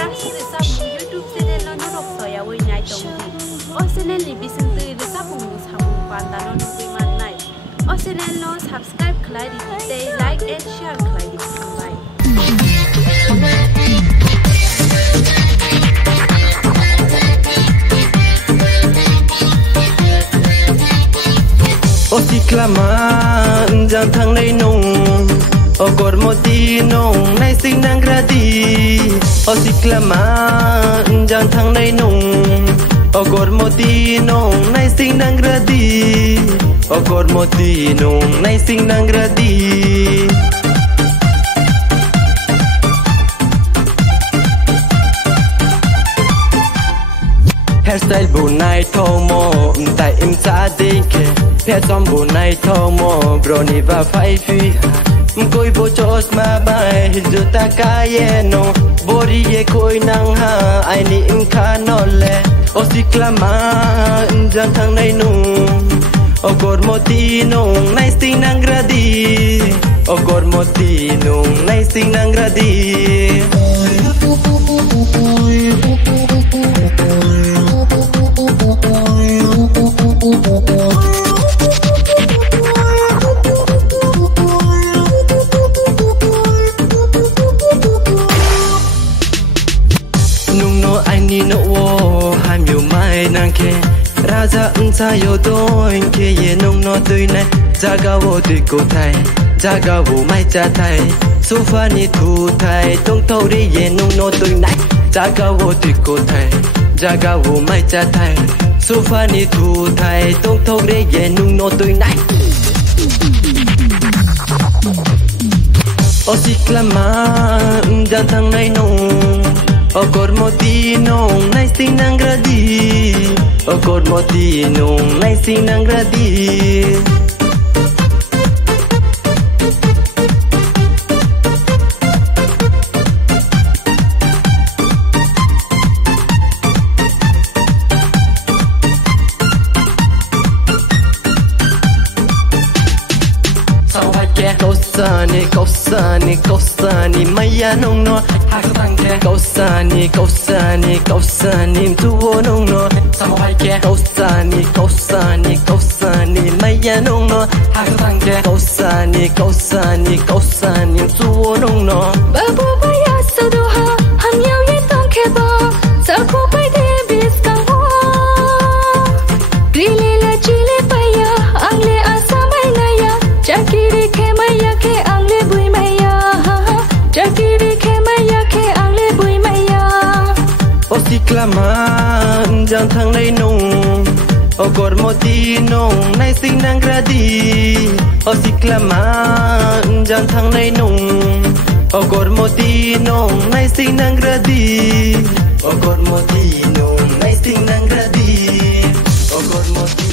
subscribe resap YouTube channel lo norok soya woi nai tong di. O channel ni bisin tu resap mu samu panda lo nukui man nai. O channel lo subscribe khlai di tay like and share khlai di sambai. O siklaman jang thang nei nong o gor moti nong nai sing nang gradi o siklaman jang thang nei nong o gor moti nong nai sing nang gradi o gor moti nong nai sing nang gradi hairstyle bu nai thomo tai im cha deke phe som bu nai thomo broni va phai phi koi bo chos ma bai juta kaye no bori ye koi nang ha ai ni im kha no le o siklama jang thang nai nu o gor moti nong nai sing nang gradi o gor moti nong nai sing nang gradi no wo ham yu mai nang ke raja unsa yo doin ke ye nong no tui nai jaga wo tui ko thai jaga wo mai cha thai sofa ni thu thai tong thau ri ye nong no tui nai jaga wo tui ko thai jaga wo mai cha thai sofa ni thu thai tong thau ri ye nong no tui nai o siklama jang thang nai nong o gor moti nong nai sing nang gradi o gor moti nong nai sing nang gradi Kausani maya nong no hakatangke kausani tuwo nong no samawai kausani maya nong no hakatangke kausani tuwo nong no babu baya sadoha ham yau ye tong ke ba sakho pai de bis ka ho dile la chile paya angle asamai naya chakiri ke maya ke angle bui maya chakiri ke maya ke angle bui maya o siklaman jang thang nei nong o gor moti nong nai sing nang gradi o siklaman jang thang nei nong o gor moti nong nai sing nang gradi o gor moti nong nai sing nang gradi o gor moti